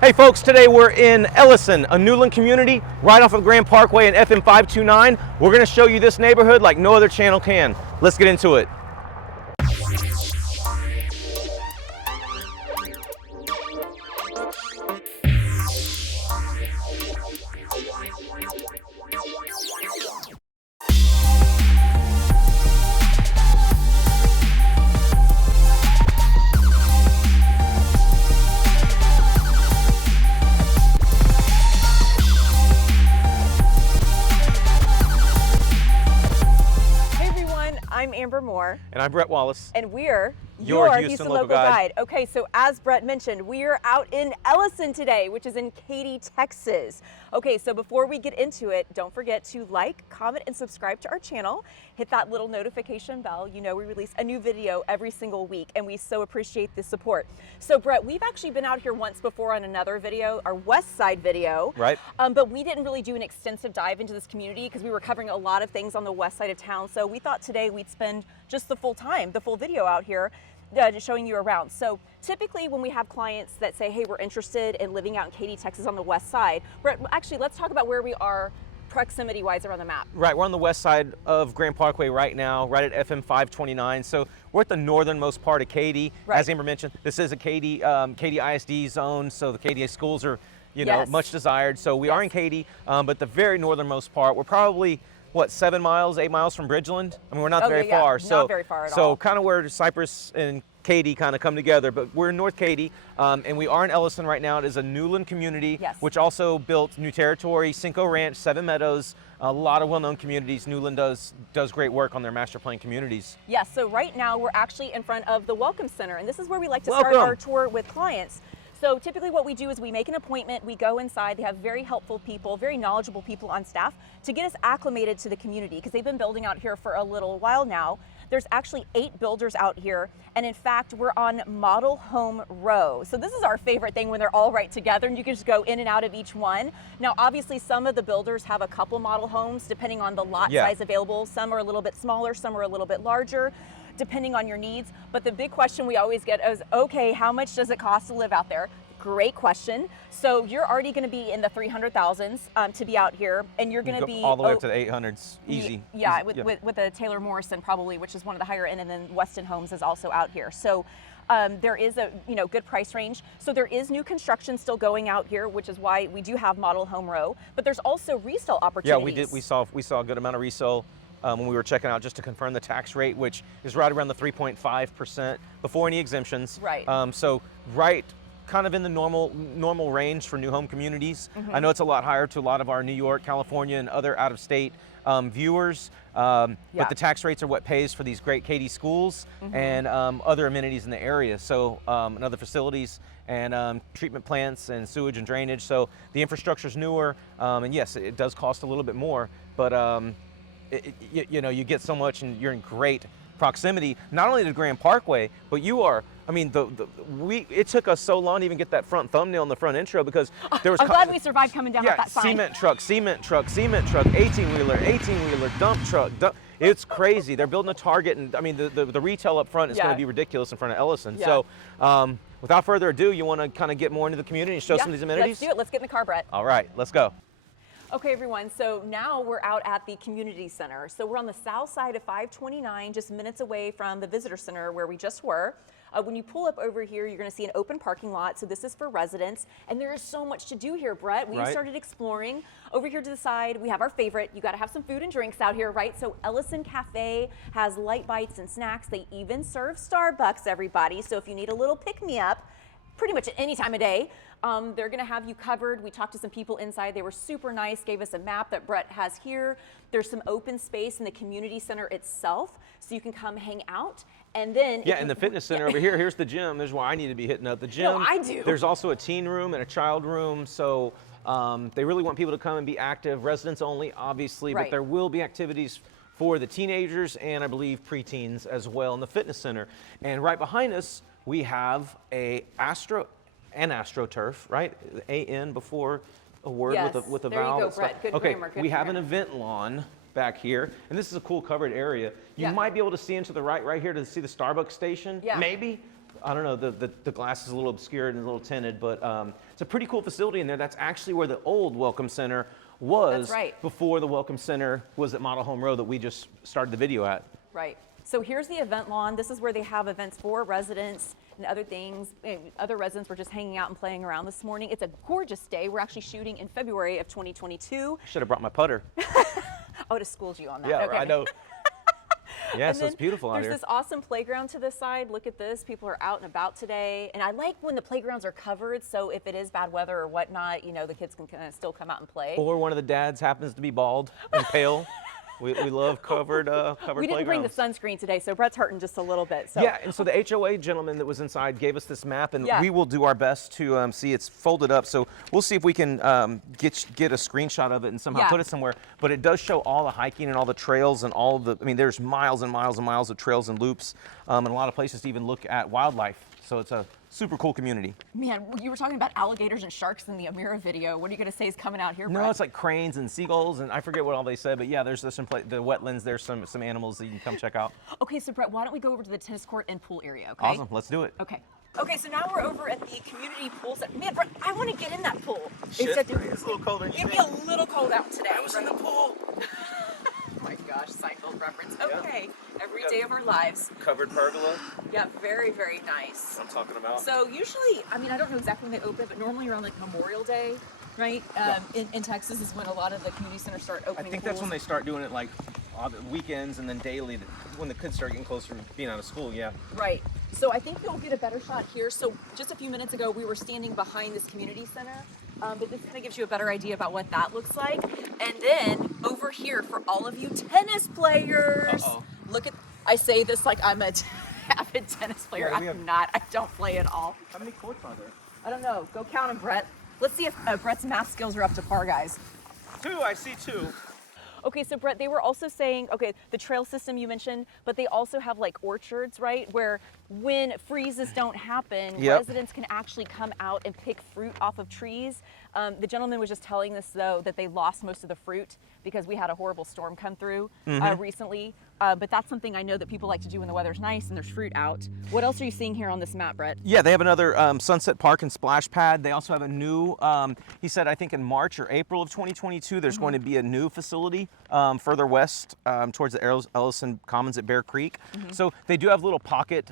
Hey folks, today we're in Elyson, a Newland community right off of Grand Parkway and FM 529. We're going to show you this neighborhood like no other channel can. Let's get into it. And I'm Brett Wallace. And we're your Houston Local Guide. Okay, so as Brett mentioned, we are out in Elyson today, which is in Katy, Texas. Okay, so before we get into it, don't forget to like, comment, and subscribe to our channel. Hit that little notification bell. You know we release a new video every single week, and we so appreciate the support. So Brett, we've actually been out here once before on another video, our West Side video. Right. But we didn't really do an extensive dive into this community because we were covering a lot of things on the west side of town. So we thought today we'd spend just the full video out here showing you around. So typically when we have clients that say, hey, we're interested in living out in Katy, Texas on the west side, actually let's talk about where we are proximity wise around the map. Right, we're on the west side of Grand Parkway right now, right at FM 529. So we're at the northernmost part of Katy. Right. As Amber mentioned, this is a Katy ISD zone, so the Katy schools are, you know, much desired. So we are in Katy, but the very northernmost part, we're probably what, 7 miles, 8 miles from Bridgeland? I mean, we're not very far. Not very far at all. So kind of where Cypress and Katy kind of come together, but we're in North Katy, and we are in Elyson right now. It is a Newland community, which also built new territory, Cinco Ranch, Seven Meadows, a lot of well-known communities. Newland does great work on their master plan communities. Yes, so right now we're actually in front of the Welcome Center, and this is where we like to start our tour with clients. So typically what we do is we make an appointment, we go inside, they have very helpful people, very knowledgeable people on staff to get us acclimated to the community because they've been building out here for a little while now. There's actually 8 builders out here, and in fact, we're on Model Home Row. So this is our favorite thing when they're all right together and you can just go in and out of each one. Now, obviously, some of the builders have a couple model homes depending on the lot size available. Some are a little bit smaller, some are a little bit larger, depending on your needs. But the big question we always get is, okay, how much does it cost to live out there? Great question. So you're already going to be in the 300,000s to be out here, and you're going to be all the way up to the 800s, easy. Yeah, with a Taylor Morrison probably, which is one of the higher end, and then Weston Homes is also out here. So there is a good price range. So there is new construction still going out here, which is why we do have Model Home Row. But there's also resale opportunities. Yeah, we saw a good amount of resale. When we were checking out just to confirm the tax rate, which is right around the 3.5% before any exemptions. Right. So right kind of in the normal range for new home communities. I know it's a lot higher to a lot of our New York, California, and other out-of-state viewers, but the tax rates are what pays for these great Katy schools and other amenities in the area. So and other facilities and treatment plants and sewage and drainage. So the infrastructure's newer, and yes, it does cost a little bit more, but you get so much and you're in great proximity, not only to Grand Parkway, but you are, I mean, it took us so long to even get that front thumbnail in the front intro because there was. I'm glad we survived coming down with that sign. Cement truck, 18-wheeler, dump truck. It's crazy. They're building a Target, and I mean, the retail up front is going to be ridiculous in front of Elyson. So without further ado, you want to kind of get more into the community and show some of these amenities? Let's do it. Let's get in the car, Brett. All right, let's go. Okay, everyone, so now we're out at the community center. So we're on the south side of 529, just minutes away from the visitor center where we just were. When you pull up over here, you're gonna see an open parking lot. So this is for residents. And there is so much to do here, Brett. We started exploring. Over here to the side, we have our favorite. You gotta have some food and drinks out here, right? So Elyson Cafe has light bites and snacks. They even serve Starbucks, everybody. So if you need a little pick-me-up, pretty much at any time of day, they're gonna have you covered. We talked to some people inside. They were super nice, gave us a map that Brett has here. There's some open space in the community center itself, so you can come hang out. And then and the fitness center over here, here's the gym. There's why I need to be hitting up the gym. No, I do. There's also a teen room and a child room, so they really want people to come and be active, residents only, obviously, but there will be activities for the teenagers and I believe preteens as well in the fitness center. And right behind us, we have an AstroTurf, right? AN before a word with a vowel. There you go, Brett. Good grammar. We have an event lawn back here, and this is a cool covered area. You might be able to see into the right here to see the Starbucks station, maybe. I don't know, the glass is a little obscured and a little tinted, but it's a pretty cool facility in there. That's actually where the old Welcome Center was. That's right. Before the Welcome Center was at Model Home Row that we just started the video at. Right. So here's the event lawn. This is where they have events for residents and other things. Other residents were just hanging out and playing around this morning. It's a gorgeous day. We're actually shooting in February of 2022. Should have brought my putter. I would have schooled you on that. Yeah, okay. I know. Yeah, so it's beautiful out here. There's this awesome playground to this side. Look at this. People are out and about today. And I like when the playgrounds are covered, so if it is bad weather or whatnot, you know, the kids can kind of still come out and play. Or one of the dads happens to be bald and pale. We love covered playgrounds. We didn't bring the sunscreen today, so Brett's hurting just a little bit. So. Yeah, and so the HOA gentleman that was inside gave us this map, and Yeah. we will do our best to see it's folded up. So we'll see if we can get a screenshot of it and somehow Yeah. put it somewhere. But it does show all the hiking and all the trails and all the, I mean, there's miles and miles and miles of trails and loops, and a lot of places to even look at wildlife. So it's a super cool community. Man, you were talking about alligators and sharks in the Amira video. What are you going to say is coming out here, Brett? No, it's like cranes and seagulls, and I forget what all they said, but yeah, there's some the wetlands. There's some animals that you can come check out. Okay, so Brett, why don't we go over to the tennis court and pool area, okay? Awesome, let's do it. Okay. Okay, so now we're over at the community pool set. Man, Brett, I want to get in that pool. Shit, Except it's a little colder than you It'd be think. a little cold out today. I was in the pool. Oh my gosh, Seinfeld reference. Okay, every day of our lives. Covered pergola. Yeah, very, very nice. That's what I'm talking about. So usually, I mean, I don't know exactly when they open, but normally around like Memorial Day, right? In Texas is when a lot of the community centers start I opening think pools. that's when they start doing it like weekends and then daily, when the kids start getting closer to being out of school, yeah. Right. So I think you'll get a better shot here. So just a few minutes ago, we were standing behind this community center, but this kind of gives you a better idea about what that looks like. And then over here for all of you tennis players, look at, I say this like I'm a avid tennis player. Yeah, I'm not. I don't play at all. How many courts are there? I don't know. Go count them, Brett. Let's see if Brett's math skills are up to par, guys. 2, I see 2. Okay, so Brett, they were also saying, okay, the trail system you mentioned, but they also have like orchards, right? Where when freezes don't happen, residents can actually come out and pick fruit off of trees. The gentleman was just telling us though that they lost most of the fruit because we had a horrible storm come through recently. But that's something I know that people like to do when the weather's nice and there's fruit out. What else are you seeing here on this map, Brett? Yeah, they have another Sunset Park and Splash Pad. They also have a new, he said, I think in March or April of 2022, there's going to be a new facility further west towards the Elyson Commons at Bear Creek. So they do have little pocket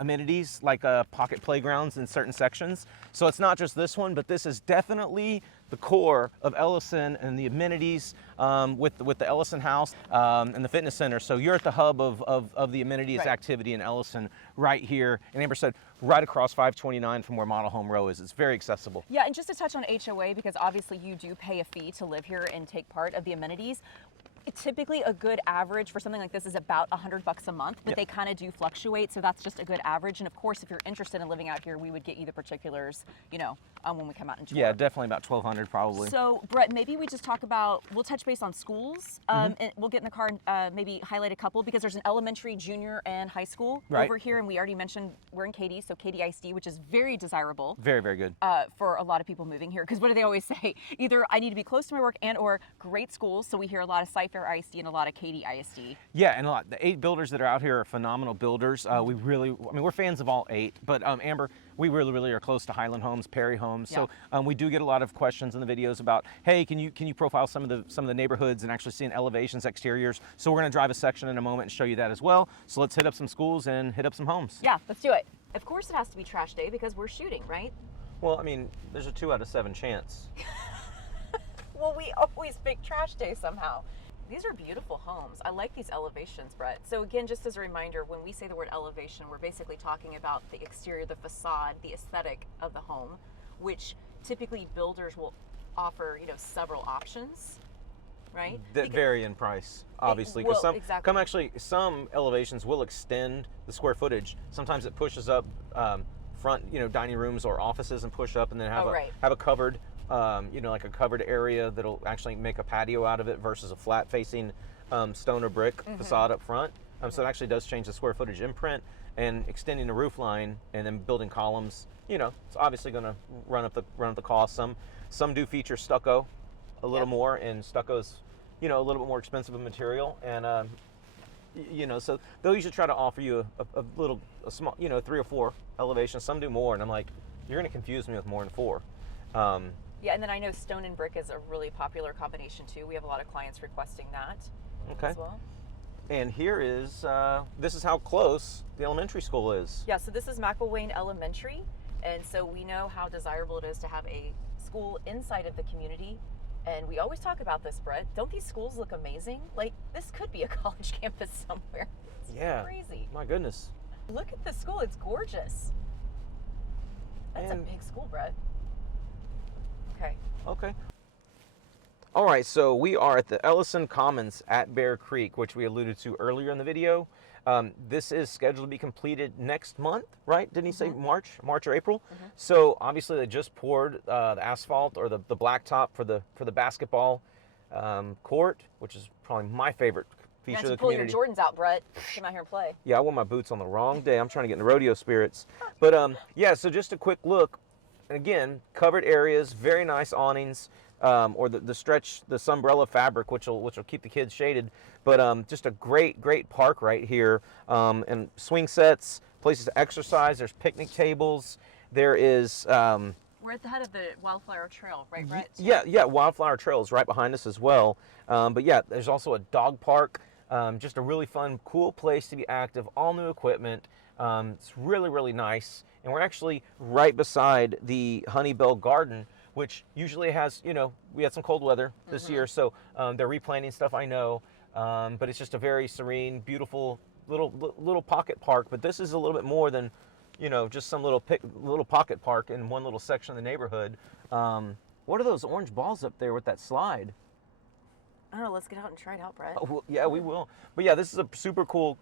amenities, like pocket playgrounds in certain sections. So it's not just this one, but this is definitely the core of Elyson and the amenities with the Elyson House and the fitness center. So you're at the hub of the amenities activity in Elyson right here. And Amber said right across 529 from where Model Home Row is. It's very accessible. Yeah, and just to touch on HOA, because obviously you do pay a fee to live here and take part of the amenities. Typically a good average for something like this is about $100 a month, but they kind of do fluctuate, so that's just a good average. And of course, if you're interested in living out here, we would get you the particulars, you know, when we come out and tour. Yeah, definitely about 1,200 probably. So Brett, maybe we just talk about, we'll touch base on schools, and we'll get in the car and maybe highlight a couple, because there's an elementary, junior, and high school over here, and we already mentioned we're in Katy, so Katy ISD, which is very desirable. Very, very good. For a lot of people moving here, because what do they always say? Either I need to be close to my work and or great schools, so we hear a lot of Cypher ISD and a lot of Katy ISD. Yeah, and a lot. The 8 builders that are out here are phenomenal builders. We really, I mean, we're fans of all 8, but Amber, we really are close to Highland Homes, Perry Homes. So we do get a lot of questions in the videos about, hey, can you profile some of the neighborhoods and actually see in elevations, exteriors? So we're going to drive a section in a moment and show you that as well. So let's hit up some schools and hit up some homes. Yeah, let's do it. Of course, it has to be trash day because we're shooting, right? Well, I mean, there's a 2 out of 7 chance. Well, we always pick trash day somehow. These are beautiful homes. I like these elevations, Brett. So again, just as a reminder, when we say the word elevation, we're basically talking about the exterior, the facade, the aesthetic of the home, which typically builders will offer, you know, several options, right? That vary in price, obviously. Because some elevations will extend the square footage. Sometimes it pushes up front, you know, dining rooms or offices and push up and then have a covered, you know, like a covered area that'll actually make a patio out of it versus a flat facing stone or brick facade up front. So it actually does change the square footage imprint, and extending the roof line and then building columns, you know, it's obviously going to run up the cost. Some do feature stucco a little more, and stucco's, you know, a little bit more expensive of material, and you know, so they'll usually try to offer you a small, you know, 3 or 4 elevation, some do more, and I'm like, you're gonna confuse me with more than 4. Yeah, and then I know stone and brick is a really popular combination too. We have a lot of clients requesting that as well. And here is, this is how close the elementary school is. Yeah, so this is McElwain Elementary, and so we know how desirable it is to have a school inside of the community. And we always talk about this, Brett. Don't these schools look amazing? Like, this could be a college campus somewhere. It's crazy. My goodness. Look at the school, it's gorgeous. That's a big school, Brett. Okay. All right, so we are at the Elyson Commons at Bear Creek, which we alluded to earlier in the video. This is scheduled to be completed next month, right? Didn't he say March or April? So obviously they just poured the asphalt or the blacktop for the basketball court, which is probably my favorite feature of the community. Pull your Jordans out, Brett. Come out here and play. Yeah, I wore my boots on the wrong day. I'm trying to get in the rodeo spirits. But yeah, so just a quick look. And again, covered areas, very nice awnings, or the sunbrella fabric, which will keep the kids shaded. But just a great park right here, and swing sets, places to exercise. There's picnic tables. There is. We're at the head of the Wildflower Trail, right, Brett? Yeah, Wildflower Trail is right behind us as well. But yeah, there's also a dog park. Just a really fun, cool place to be active. All new equipment. It's really nice. And we're actually right beside the Honeybell Garden, which usually has, we had some cold weather this year, so they're replanting stuff, I know. But it's just a very serene, beautiful little pocket park. But this is a little bit more than, just some little pocket park in one little section of the neighborhood. What are those orange balls up there with that slide? I don't know. Let's get out and try it out, Brett. Oh, well, yeah, we will. But yeah, this is a super cool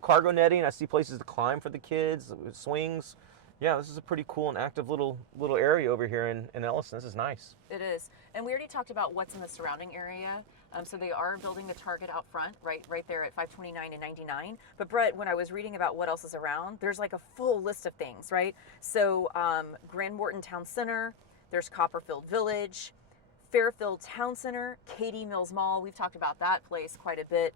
cargo netting. I see places to climb for the kids, swings. Yeah, this is a pretty cool and active little area over here in Elyson. This is nice. It is. And we already talked about what's in the surrounding area. So they are building the Target out front, right there at 529 and 99. But Brett, when I was reading about what else is around, there's like a full list of things, right? So Grand Morton Town Center, there's Copperfield Village, Fairfield Town Center, Katy Mills Mall. We've talked about that place quite a bit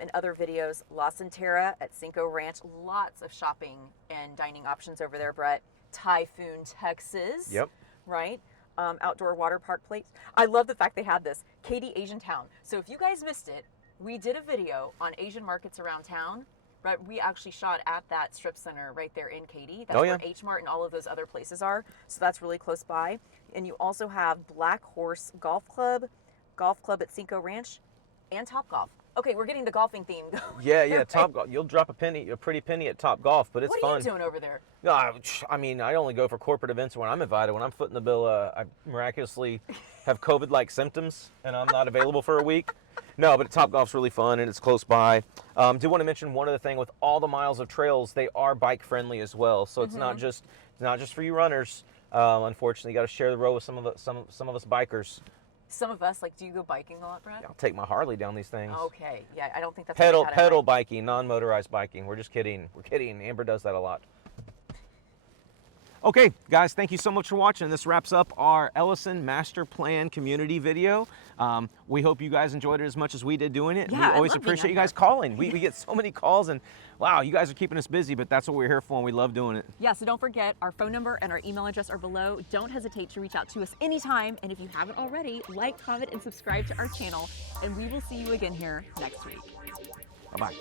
in other videos. La Centera at Cinco Ranch. Lots of shopping and dining options over there, Brett. Typhoon, Texas. Yep. Right? Outdoor water park place. I love the fact they had this. Katy Asian Town. So if you guys missed it, we did a video on Asian markets around town. But we actually shot at that strip center right there in Katy. That's where H Mart and all of those other places are. So that's really close by. And you also have Black Horse Golf Club at Cinco Ranch, and Top Golf. Okay, we're getting the golfing theme going. Yeah, Top Golf. You'll drop a pretty penny at Top Golf, but it's fun. What are you doing over there? No, I mean, I only go for corporate events when I'm invited. When I'm footing the bill, I miraculously have COVID-like symptoms, and I'm not available for a week. No, but Top Golf's really fun, and it's close by. Do want to mention one other thing. With all the miles of trails, they are bike friendly as well. So it's not just for you runners. Unfortunately, you got to share the road with some of us bikers. Some of us, like, do you go biking a lot, Brad? I'll take my Harley down these things. Okay, yeah, I don't think that's pedal biking, non-motorized biking. We're just kidding. We're kidding. Amber does that a lot. Okay, guys, thank you so much for watching. This wraps up our Elyson Master Plan community video. We hope you guys enjoyed it as much as we did doing it. Yeah, we always appreciate you guys calling. We get so many calls, and wow, you guys are keeping us busy, but that's what we're here for, and we love doing it. Yeah, so don't forget, our phone number and our email address are below. Don't hesitate to reach out to us anytime, and if you haven't already, like, comment, and subscribe to our channel, and we will see you again here next week. Bye-bye.